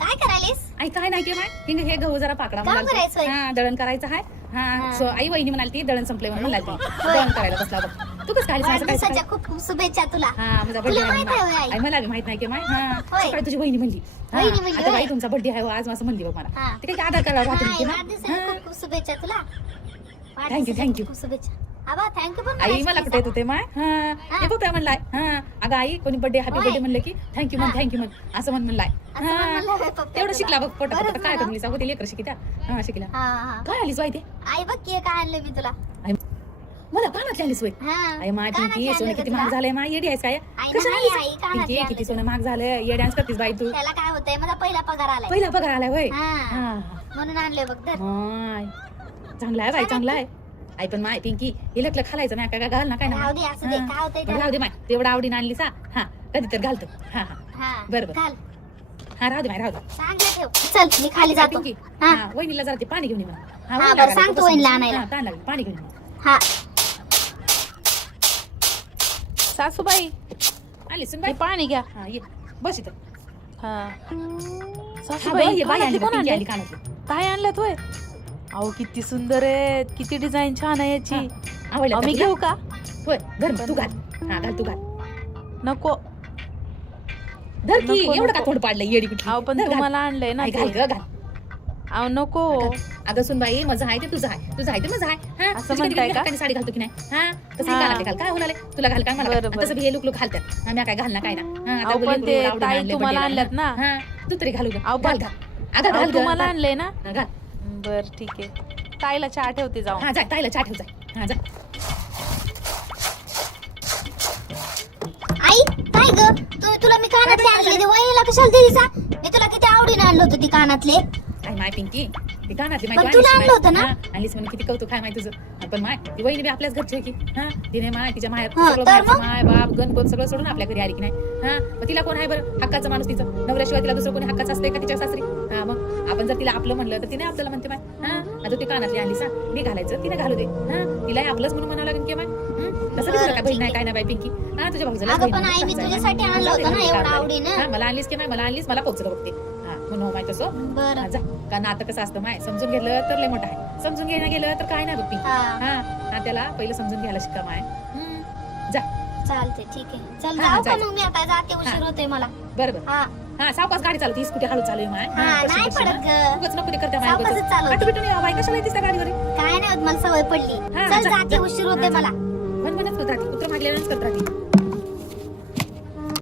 काय करायलीस? आई काय नाही की माय हे गहू जरा पाकडा काम करायचंय? हा दळण करायचं आहे. हा सो आई वहिनी म्हणाली ती दळण संपले म्हणून म्हणाली ती दळण करायला बसला बघ. तू कसं काय वाढदिवसाच्या खूप खूप शुभेच्छा तुला. हा माझा तुला बर्थडे माहित आहे आई? आई मला माहित नाही की माय हा होय. सकाळी तुझी वहिनी म्हणली वहिनी म्हणली आता होय. बाई तुमचा बर्थडे आहे हो, आज असं म्हणली बघ मला. हा. ते काय आधार कार्ड राहते नाही, ना. वाढदिवसाच्या खूप खूप शुभेच्छा तुला. Thank you, thank you. खूप शुभेच्छा. आबा थँक्यू पण आई मला कुठे येत होते माय हे पप्पा म्हणलाय अगं आई कोणी बर्थडे हॅपी होय. बर्थडे म्हणलं की थँक्यू म्हण हा. थँक्यू म्हण असं म्हणलाय. असं म्हणलं होय पप्पा तेवढं तुला. शिकला बघ पोटा बरंच पोटा काय झालं. करली सांगू ते लेकर शिकित्या शिकल्या हा हा. काय आलीस बाई ते आई बघ की काय आणलं मी तुला. मला कानातली आलीस वय हा. आई माय कानातले पिंकी सोनं आणले किती का महाग तुला? झालंय माय येडी आहेस काय आई कशाला नाही, आलीस? आई कानातले पिंकी आणले किती तुला. सोनं महाग झालं ये डान्स करतीस बाई तू त्याला काय होतंय माझा पहिला पगार आलाय. पहिला पगार आलाय वय हा. म्हणून आणले बघ तर. माय चांगला आहे बाई चांगला आहे आई पण माय पिंकी हे लकलं खालायचं नाही काय घाल ना काय राहू दे असं दे ना काय होतंय त्याला. राहू दे माय तेवढं आवडीने आणलीस हा कधी तर घालतो हा हा. बरोबर. घाल. हा राहू दे माय राहू दे चांगलं ठेव. चल मी खाली जातो. पिंकी हा. वहिनीला जरा ते पाणी घेऊन ये म्हणा. हा, वहिनीला बरं, लागलं, सांगतो खूपच वहिनीला समजून. आणायला. हा, ताण लागली पाणी घेऊन ये. हा. सासूबाई आली सुन हे बाई पाणी घ्या. हा ये बस इथं हा हा, सासूबाई बाई, ये बाई कानातले आणली कोण पिंकी आणले? आली कानातली. काय आणल्यात होय? अहो किती सुंदर आहेत, किती डिझाईन छान आहे याची. आवडलं अहो, का मी तुला? घेऊ का? होय धर मग, तू घाल हा घाल तू घाल नको. धर की नको, एवढं का नको. तोंड पाडलं येडी कुठली अहो पण धर, घाल. तुम्हाला आणलंय ना आई, ते. घाल ग घाल अहो नको. अगं सुन बाई माझं आहे ते तुझं आहे तुझं आहे ते माझं आहे हा असं तुझी म्हणताय कधी का? हक्काने साडी घालतो की नाही हा तसं हा. कानातले घाल काय होणार तुला घाल काय मला बरं, काय? बरं. तसं बी हे लुक घालतात हा मी काय घाल ना काय ना हा, आता अहो, उगाच पण ते लेकरू आवडीने ताई आणले तुम्हाला birthday ला. आणल्यात ना. हा तू तरी घालू ग अहो, घाल पण- घाल अगं अहो, घाल ग, तुम्हाला घाल. आणलंय ना. हा, घाल बर ठीक आहे. ताईला चहा ठेवते जाऊ. हा जा ताईला चहा ठेव जा हा जा आई काय ग तुला मी कानातले आणले ते वहिनीला कशाला दिली सा? मी तुला किती आवडीने आणलं होतं ती कानातले. काय माय पिंकी ती कानातली पण तुला आणलं होतं ना? आणलीस म्हणे किती कौतुक काय माय तुझं पण माय ती वहिनी बी आपल्याच घरची आहे की हा तिने माय तिच्या माय हा, सगळं तर मायचं मग? माय बाप गणगोत सगळं सोडून आपल्या घरी आली की नाही हा मग तिला कोण आहे बरं हक्काचा माणूस तिचं नवऱ्याशिवाय तिला दुसरं कोणी हक्काचं असतंय का तिच्या सासरी हा मग आपण जर तिला आपलं म्हणलं तर तिने आपल्याला म्हणते माय हा आता ती कानातली आणली सा मी घालायचं तिने घालू दे हा तिलाही आपलंच म्हणून म्हणावं लागेल की माय तसं बरं, तुला काय बहीण ठीक नाही आहे. काय नाही बाई पिंकी हा तुझ्या भाऊजाला अगं, बहीण पण नाही, आई, मी भाऊजाला तुझ्यासाठी नाही. आणलं जाऊ दे, होतं ना, जाऊ दे, एवढं जाऊ दे. आवडीनं. हा, मला आणलीस की मला आणलीस मला पोचलं बघते हा म्हणून माय तसं बरं. हा, जा कारण आता कसं असतं माय समजून घेतलं तर लय मोठं आहे समजून घेणं गेलं तर काय नाही बघ पिंकी हा. हा त्याला पहिलं समजून घ्यायला शिका माय जा चालते ठीक आहे. चल हा, जाऊ का चालेल. मग मी आता जाते उशीर हा. होतोय मला. बरं हा. हा सावकाश गाडी चालवते स्कूटी हळू चालू आहे माय हा, नाही पडत ग. उगाच नको ते करते माय सावकाशच चालवते. आटू बिटून या बाई कशाला येतेस त्या गाडीवर काय नाही होत मला सवय पडली. हा, चल जा, जाते जा. उशीर होते हा, जा. मला. म्हणत करत राहते कुत्र मागल्यानंच करत राहते